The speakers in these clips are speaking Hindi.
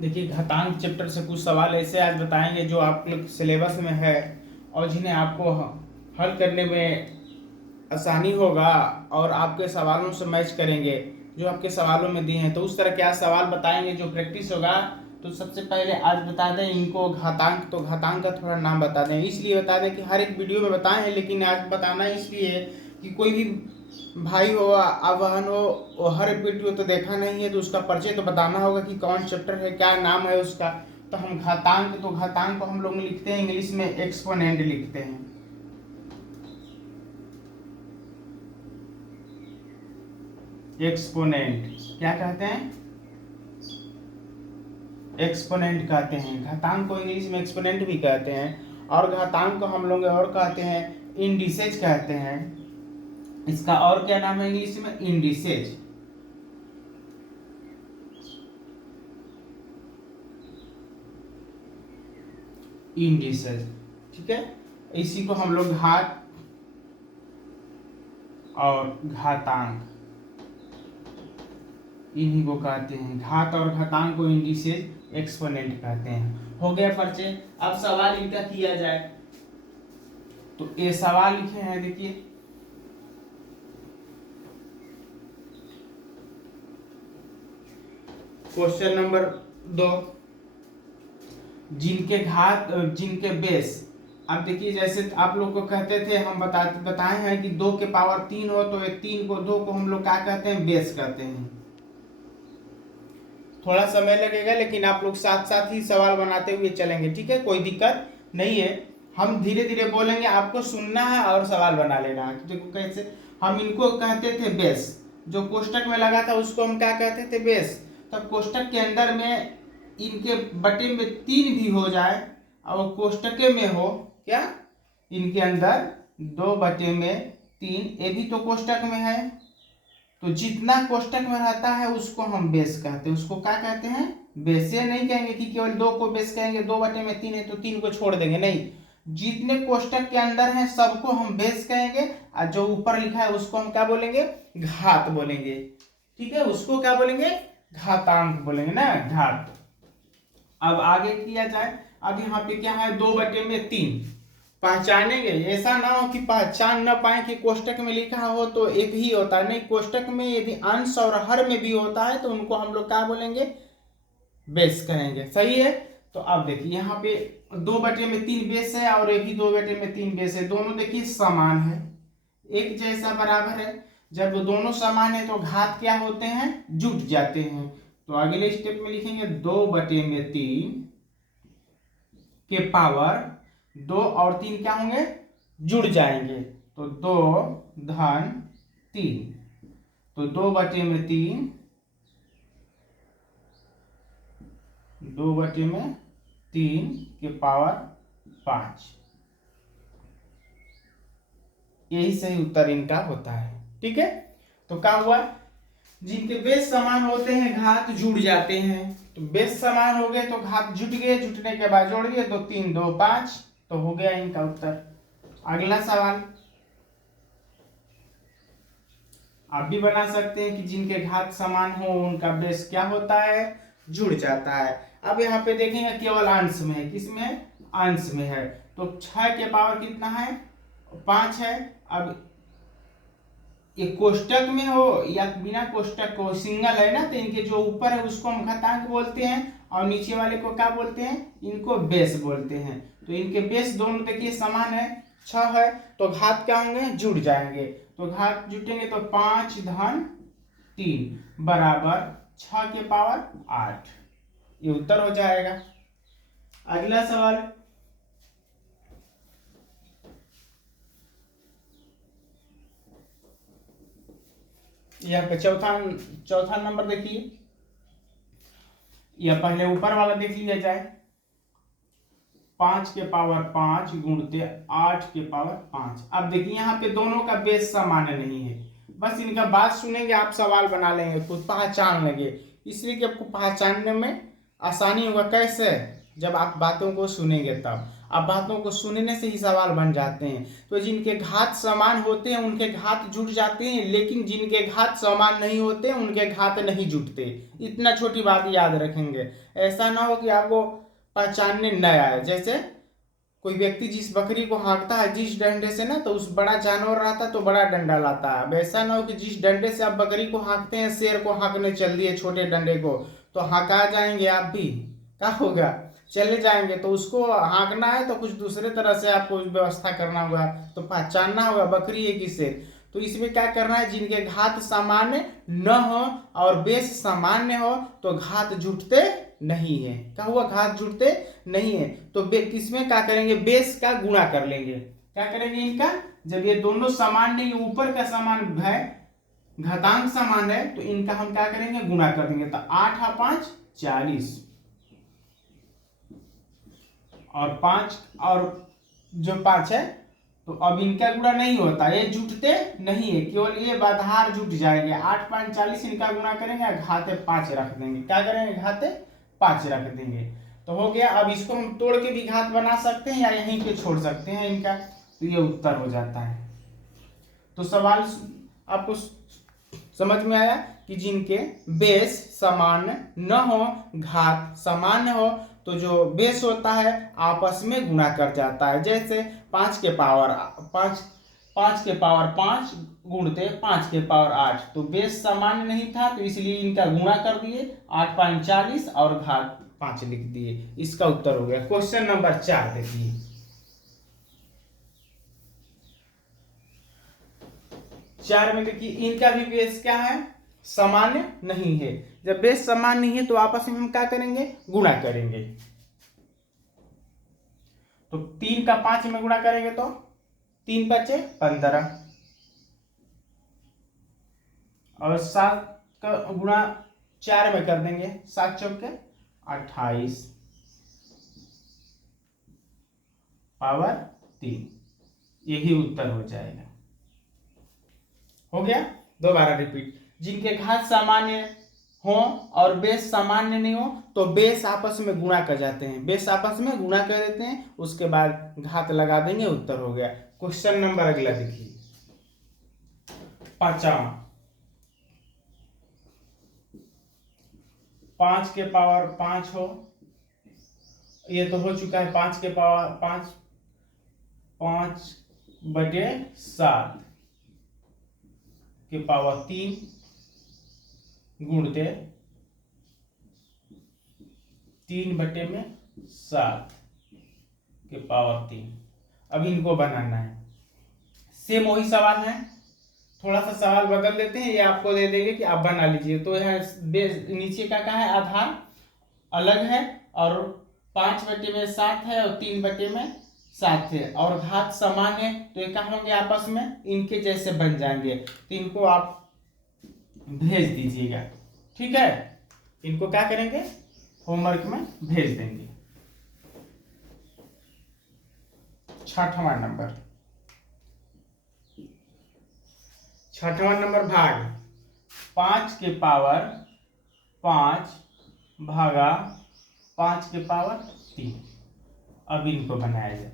देखिए, घातांक चैप्टर से कुछ सवाल ऐसे आज बताएंगे जो आप लोग सिलेबस में है और जिन्हें आपको हल करने में आसानी होगा और आपके सवालों से मैच करेंगे जो आपके सवालों में दिए हैं। तो उस तरह के आज सवाल बताएंगे जो प्रैक्टिस होगा। तो सबसे पहले आज बता दें इनको घातांक, तो घातांक का थोड़ा नाम बता दें। इसलिए बता दें कि हर एक वीडियो में बताए हैं, लेकिन आज बताना इसलिए है कि कोई भी भाई हो बहन हो वो हर वीडियो तो देखा नहीं है, तो उसका परिचय तो बताना होगा कि कौन चैप्टर है, क्या नाम है उसका। तो हम घातांक, तो घातांक को हम लोग लिखते हैं इंग्लिश में एक्सपोनेंट लिखते हैं। एक्सपोनेंट क्या कहते हैं? एक्सपोनेंट कहते हैं। घातांक को इंग्लिश में एक्सपोनेंट भी कहते हैं और घातांक को हम लोग और कहते हैं इंडिसेज कहते हैं। इसका और क्या नाम है इंग्लिश में? इंडिसेज। इंडिसेज, ठीक है। इसी को हम लोग घात और घातांक इन्हीं को कहते हैं। घात और घातांक को इंडिसेज एक्सपोनेंट कहते हैं। हो गया परिचय। अब सवाल इनका किया जाए तो ये सवाल लिखे हैं, देखिए। क्वेश्चन नंबर 2, जिनके बेस। अब देखिए, जैसे आप लोग को कहते थे, हम बताए हैं कि 2 के पावर 3 हो तो ये 3 को 2 को हम लोग क्या कहते हैं? बेस कहते हैं। थोड़ा समय लगेगा लेकिन आप लोग साथ साथ ही सवाल बनाते हुए चलेंगे, ठीक है, कोई दिक्कत नहीं है। हम धीरे धीरे बोलेंगे, आपको सुनना है और सवाल बना लेना है। देखो कैसे, हम इनको कहते थे बेस। जो कोष्टक में लगा था उसको हम क्या कहते थे? बेस। तब कोष्टक के अंदर में इनके बटे में 3 भी हो जाए और कोष्टक में हो क्या, इनके अंदर 2/3, ये भी तो कोष्टक में है। तो जितना कोष्टक में रहता है उसको हम बेस कहते हैं। उसको क्या कहते हैं? बेस। ये नहीं कहेंगे कि केवल 2 को बेस कहेंगे, 2/3 है तो 3 को छोड़ देंगे, नहीं। जितने कोष्टक के अंदर हैं सबको हम बेस कहेंगे और जो ऊपर लिखा है उसको हम क्या बोलेंगे? घात बोलेंगे, ठीक है। उसको क्या बोलेंगे? घातांक बोलेंगे ना, घात। अब आगे किया जाए। अब यहाँ पे क्या है? 2/3 पहचानेंगे। ऐसा ना हो कि पहचान न पाए कि कोष्टक में लिखा हो तो एक ही होता है, नहीं। कोष्टक में यदि अंश और हर में भी होता है तो उनको हम लोग क्या बोलेंगे? बेस कहेंगे, सही है। तो अब देखिए यहाँ पे 2/3 बेस है और ये भी 2/3 बेस है। दोनों देखिए समान है, एक जैसा बराबर है। जब दोनों समान है तो घात क्या होते हैं? जुट जाते हैं। तो अगले स्टेप में लिखेंगे 2/3 के पावर 2 और 3 क्या होंगे? जुड़ जाएंगे। तो 2-3, तो 2/3, 2/3 के पावर 5। यही सही उत्तर इनका होता है, ठीक है। तो क्या हुआ? जिनके बेस समान होते हैं घात जुड़ जाते हैं। तो बेस समान हो गए तो घात जुट गए, जुटने के बाद जोड़िए 2 3 2 5, तो हो गया इनका उत्तर। अगला सवाल आप भी बना सकते हैं कि जिनके घात समान हो उनका बेस क्या होता है? जुड़ जाता है। अब यहाँ पे देखेंगे केवल अंश में है। किस में है? अंश में है। तो 6 के पावर कितना है? 5 है। अब ये कोष्टक में हो या बिना कोष्टक को, सिंगल है ना, तो इनके जो ऊपर है उसको हम घातांक बोलते हैं और नीचे वाले को क्या बोलते हैं? इनको बेस बोलते हैं। तो इनके बेस दोनों देखिए समान है, 6 है, तो घात क्या होंगे? जुड़ जाएंगे। तो घात जुटेंगे तो 5-3 बराबर 6 के पावर 8, ये उत्तर हो जाएगा। अगला सवाल यहाँ पे चौथा नंबर देखिए, या पहले ऊपर वाला देख लिया जाए। 5 के पावर 5 गुणते 8 के पावर 5। अब देखिए यहाँ पे दोनों का बेस समान नहीं है। बस इनका बात सुनेंगे, आप सवाल बना लेंगे, खुद पहचान लेंगे। इसलिए कि आपको पहचानने में आसानी होगा। कैसे? जब आप बातों को सुनेंगे तब। अब बातों को सुनने से ही सवाल बन जाते हैं। तो जिनके घात समान होते हैं उनके घात जुट जाते हैं, लेकिन जिनके घात समान नहीं होते उनके घात नहीं जुटते। इतना छोटी बात याद रखेंगे, ऐसा ना हो कि आपको पहचानने न आए। जैसे कोई व्यक्ति जिस बकरी को हाँकता है जिस डंडे से ना, तो उस बड़ा जानवर रहता तो बड़ा डंडा लाता है। वैसा ना हो कि जिस डंडे से आप बकरी को हाँकते हैं, शेर को हाँकने चल दिए छोटे डंडे को, तो हाँका जाएंगे आप भी, क्या होगा, चले जाएंगे। तो उसको हाँकना है तो कुछ दूसरे तरह से आपको व्यवस्था करना होगा, तो पहचानना होगा बकरी है किसे। तो इसमें क्या करना है, जिनके घात सामान्य न हो और बेस सामान्य हो तो घात जुटते नहीं है। क्या हुआ, घात जुटते नहीं है। तो किसमें क्या करेंगे, बेस का गुणा कर लेंगे। क्या करेंगे इनका, जब ये दोनों समान नहीं, ऊपर का समान है, घातांक समान है, तो इनका हम क्या करेंगे, गुणा कर देंगे। तो 8 और 5 40 और 5 और जो 5 है, तो अब इनका गुणा नहीं होता, ये जुटते नहीं है, केवल ये बाधार जुट जाएंगे। 8 5 40 इनका गुणा करेंगे, घाते 5 रख देंगे। क्या करेंगे, घाते 5 रख देंगे। तो हो गया। अब इसको हम तोड़ के भी घात बना सकते हैं या यहीं पे छोड़ सकते हैं इनका, तो ये उत्तर हो जाता है। तो सवाल आपको समझ में आया कि जिनके बेस समान न हो, घात सामान्य हो, तो जो बेस होता है आपस में गुणा कर जाता है। जैसे 5 के पावर 5 गुणते 5 के पावर 8, तो बेस सामान्य नहीं था तो इसलिए इनका गुणा कर दिए, 8 5 40 और घात 5 लिख दिए। इसका उत्तर हो गया। क्वेश्चन नंबर 4 देखिए, 4 में देखिए इनका भी बेस क्या है, सामान्य नहीं है। जब बेस समान नहीं है तो आपस में हम क्या करेंगे, गुणा करेंगे। तो 3 का 5 में गुणा करेंगे तो 3 बचे 15 और 7 का गुणा 4 में कर देंगे, 7 चौके 28 पावर 3, यही उत्तर हो जाएगा। हो गया। दोबारा रिपीट, जिनके घात सामान्य हो और बेस सामान्य नहीं हो तो बेस आपस में गुणा कर जाते हैं, बेस आपस में गुणा कर देते हैं, उसके बाद घात लगा देंगे, उत्तर हो गया। क्वेश्चन नंबर अगला देखिए, 5वां, 5 के पावर 5 हो, ये तो हो चुका है। 5 के पावर 5 5/7 के पावर 3 गुणते 3/7 के पावर 3। अब इनको बनाना है। सेम वही सवाल है, थोड़ा सा सवाल बदल देते हैं, ये आपको दे देंगे कि आप बना लीजिए। तो यह नीचे का क्या है, आधार अलग है और 5/7 है और 3/7 है और घात समान है, तो ये क्या होंगे, आपस में इनके जैसे बन जाएंगे। तो इनको आप भेज दीजिएगा, ठीक है। इनको क्या करेंगे, होमवर्क में भेज देंगे। 6वां नंबर, 6वां नंबर भाग 5 के पावर 5 भागा 5 के पावर 3। अब इनको बनाया जाए।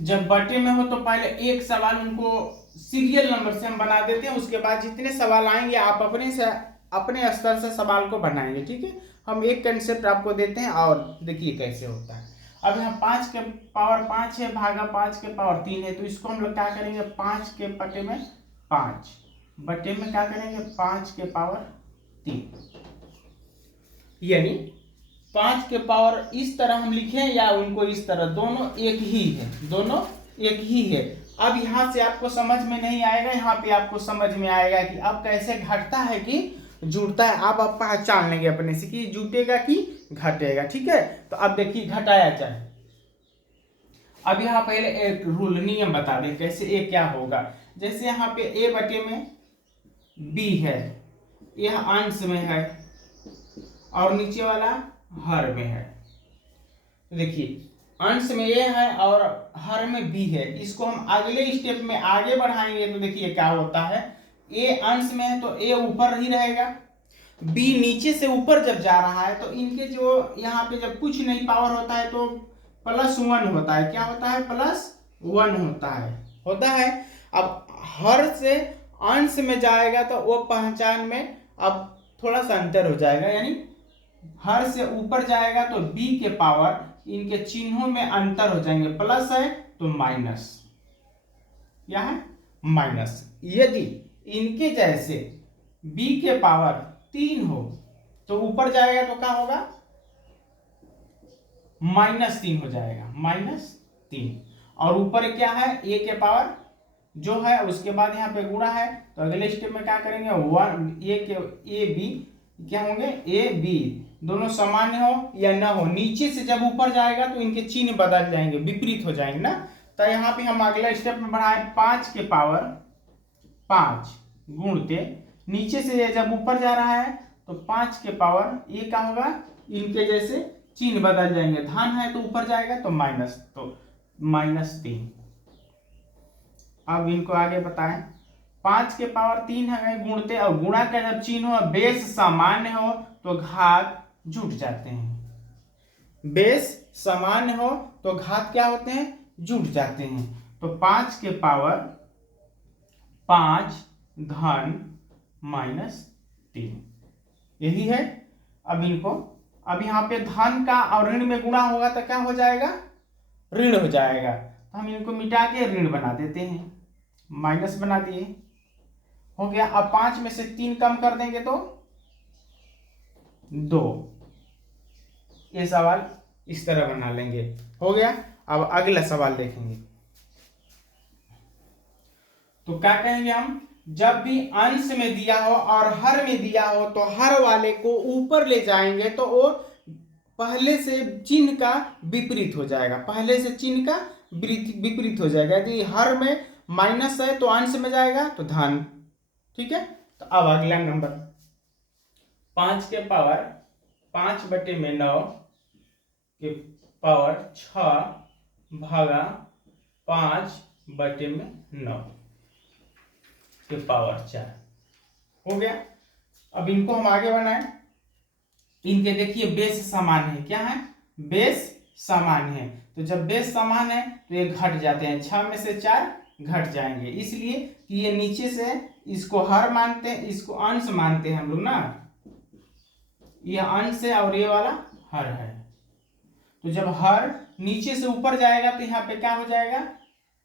जब बटे में हो तो पहले एक सवाल उनको सीरियल नंबर से हम बना देते हैं, उसके बाद जितने सवाल आएंगे आप अपने स्तर से सवाल को बनाएंगे, ठीक है। हम एक कंसेप्ट आपको देते हैं और देखिए कैसे होता है। अब यहाँ 5 के पावर 5 है भागा 5 के पावर 3 है, तो इसको हम लोग क्या करेंगे, 5 के बटे में 5 बटे में क्या करेंगे, 5 के पावर 3, यानी 5 के पावर इस तरह हम लिखें या उनको इस तरह, दोनों एक ही है, दोनों एक ही है। अब यहाँ से आपको समझ में नहीं आएगा, यहाँ पे आपको समझ में आएगा कि अब कैसे घटता है कि जुड़ता है। आप पहचान लेंगे अपने से कि जुटेगा कि घटेगा, ठीक है। तो अब देखिए घटाया जाए। अब यहाँ पहले एक रूल नियम बता दें कैसे ए क्या होगा। जैसे यहाँ पे ए बटे में बी है, यह अंश में है और नीचे वाला हर में है। तो देखिए अंश में ए है और हर में बी है, इसको हम अगले स्टेप में आगे बढ़ाएंगे तो देखिए क्या होता है, ए अंश में है तो ए ऊपर ही रहेगा, बी नीचे से ऊपर जब जा रहा है तो इनके जो यहाँ पे जब कुछ नहीं पावर होता है तो +1 होता है। क्या होता है? +1 होता है। अब हर से अंश में जाएगा तो वो पहचान में अब थोड़ा सा अंतर हो जाएगा, यानी हर से ऊपर जाएगा तो बी के पावर इनके चिन्हों में अंतर हो जाएंगे, प्लस है तो माइनस, क्या है? माइनस। यदि इनके जैसे b के पावर 3 हो तो ऊपर जाएगा तो क्या होगा? -3 हो जाएगा, -3। और ऊपर क्या है? a के पावर जो है उसके बाद यहाँ पे गुणा है, तो अगले स्टेप में क्या करेंगे? 1 a के a b क्या होंगे? a b दोनों समान हो या ना हो, नीचे से जब ऊपर जाएगा तो इनके चिन्ह बदल जाएंगे, विपरीत हो जाएंगे ना। तो यहाँ पे हम अगला स्टेप में बढ़ाए 5 के पावर 5 गुणते, नीचे से जब ऊपर जा रहा है तो 5 के पावर ये क्या होगा? इनके जैसे चिन्ह बदल जाएंगे, धन है तो ऊपर जाएगा तो माइनस, तो -3। अब इनको आगे बताएं, 5 के पावर 3 है गुणते, और गुणा का जब चिन्ह हो बेस सामान्य हो तो घात जुट जाते हैं। बेस सामान्य हो तो घात क्या होते हैं? जुट जाते हैं। तो 5 के पावर 5 धन -3 यही है। अब इनको, अब यहाँ पे धन का और ऋण में गुणा होगा तो क्या हो जाएगा? ऋण हो जाएगा। तो हम इनको मिटा के ऋण बना देते हैं, माइनस बना दिए, हो गया। अब 5 में से 3 कम कर देंगे तो 2। ये सवाल इस तरह बना लेंगे, हो गया। अब अगला सवाल देखेंगे तो क्या कहेंगे हम? जब भी अंश में दिया हो और हर में दिया हो तो हर वाले को ऊपर ले जाएंगे तो वो पहले से चिन्ह का विपरीत हो जाएगा, पहले से चिन्ह का विपरीत हो जाएगा। यदि हर में माइनस है तो अंश में जाएगा तो धन, ठीक है। तो अब अगला नंबर 5 के पावर 5/9 के पावर 6 भागा 5/9 के पावर 4 हो गया। अब इनको हम आगे बनाएं, इनके देखिए बेस समान है, क्या है? बेस समान है। तो जब बेस समान है तो ये घट जाते हैं, 6 में से 4 घट जाएंगे, इसलिए कि ये नीचे से इसको हर मानते हैं, इसको अंश मानते हैं हम लोग ना, ये अंश है और ये वाला हर है। तो जब हर नीचे से ऊपर जाएगा तो यहाँ पे क्या हो जाएगा?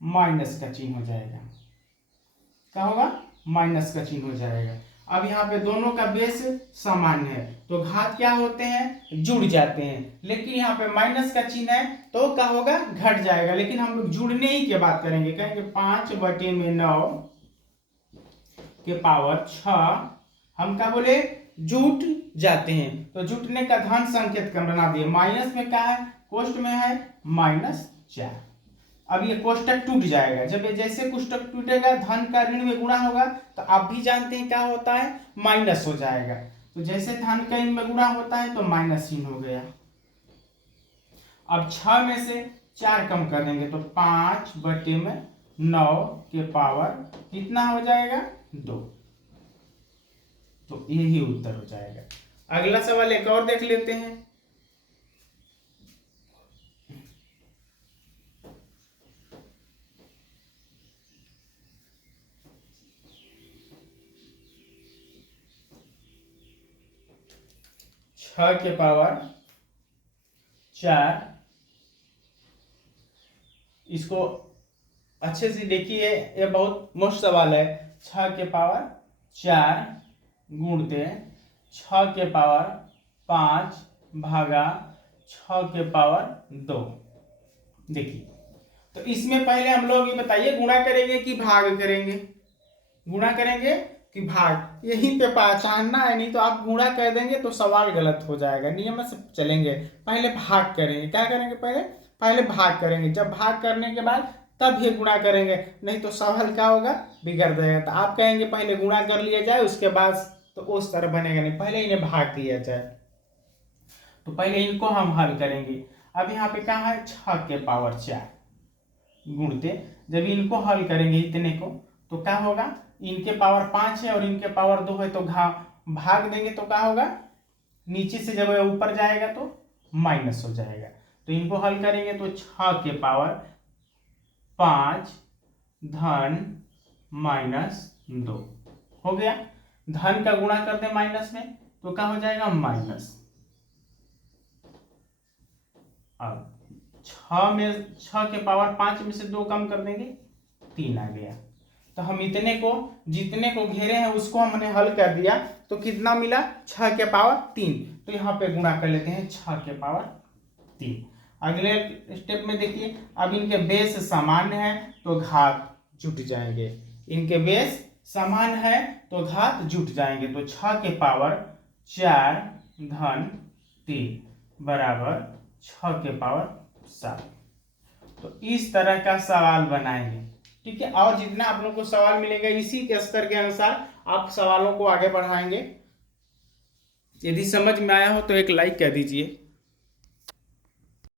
माइनस का चिन्ह हो जाएगा, क्या होगा? माइनस का चिन्ह हो जाएगा। अब यहाँ पे दोनों का बेस समान है तो घात क्या होते हैं? जुड़ जाते हैं। लेकिन यहाँ पे माइनस का चिन्ह है तो क्या होगा? घट जाएगा। लेकिन हम लोग जुड़ने ही की बात करेंगे, कहेंगे 5/9 के पावर 6 हम क्या बोले? जुट जाते हैं। तो जुटने का धन संकेत का बना दिए, माइनस में क्या है? कोष्ठ में है -4। अब ये कोष्टक टूट जाएगा, जब ये जैसे कोष्टक टूटेगा धन का ऋण में गुणा होगा तो आप भी जानते हैं क्या होता है? माइनस हो जाएगा। तो जैसे धन का ऋण में गुणा होता है तो माइनस चिन्ह हो गया। अब 6 में से 4 कम कर देंगे तो 5/9 के पावर कितना हो जाएगा? 2। तो यही उत्तर हो जाएगा। अगला सवाल एक और देख लेते हैं। छह के पावर 4, इसको अच्छे से देखिए, ये बहुत मुश्किल सवाल है। 6 के पावर 4 गुणते 6 के पावर 5 भागा 6 के पावर 2। देखिए, तो इसमें पहले हम लोग ये बताइए गुणा करेंगे कि भाग करेंगे? गुणा करेंगे कि भाग? यहीं पे पहचानना है, नहीं तो आप गुणा कर देंगे तो सवाल गलत हो जाएगा। नियम से चलेंगे, पहले भाग करेंगे। क्या करेंगे? पहले भाग करेंगे। जब भाग करने के बाद तब ये गुणा करेंगे, नहीं तो सवाल क्या होगा? बिगड़ जाएगा। तो आप कहेंगे पहले गुणा कर लिया जाए, उसके बाद तो उस तरह बनेगा नहीं, पहले इन्हें भाग किया जाए। तो पहले इनको हम हल करेंगे। अब यहाँ पे क्या है? 6 के पावर 4 गुणते, जब इनको हल करेंगे इतने को तो क्या होगा? इनके पावर 5 है और इनके पावर 2 है तो भाग देंगे तो क्या होगा, नीचे से जब ऊपर जाएगा तो माइनस हो जाएगा। तो इनको हल करेंगे तो 6 के पावर 5 धन -2 हो गया। धन का गुणा कर दे माइनस में तो क्या हो जाएगा माइनस। अब 6 के पावर 5 में से 2 कम कर देंगे 3 आ गया। तो हम इतने को जितने को घेरे हैं उसको हमने हल कर दिया तो कितना मिला 6 के पावर 3। तो यहाँ पे गुणा कर लेते हैं 6 के पावर 3। अगले स्टेप में देखिए, अब इनके बेस समान है तो घात जुट जाएंगे। इनके बेस समान है तो घात जुट जाएंगे। तो 6 के पावर 4 धन 3 बराबर 6 के पावर 7। तो इस तरह का सवाल बनाएंगे, ठीक है। और जितना आप लोग को सवाल मिलेगा इसी के स्तर के अनुसार आप सवालों को आगे बढ़ाएंगे। यदि समझ में आया हो तो एक लाइक कर दीजिए।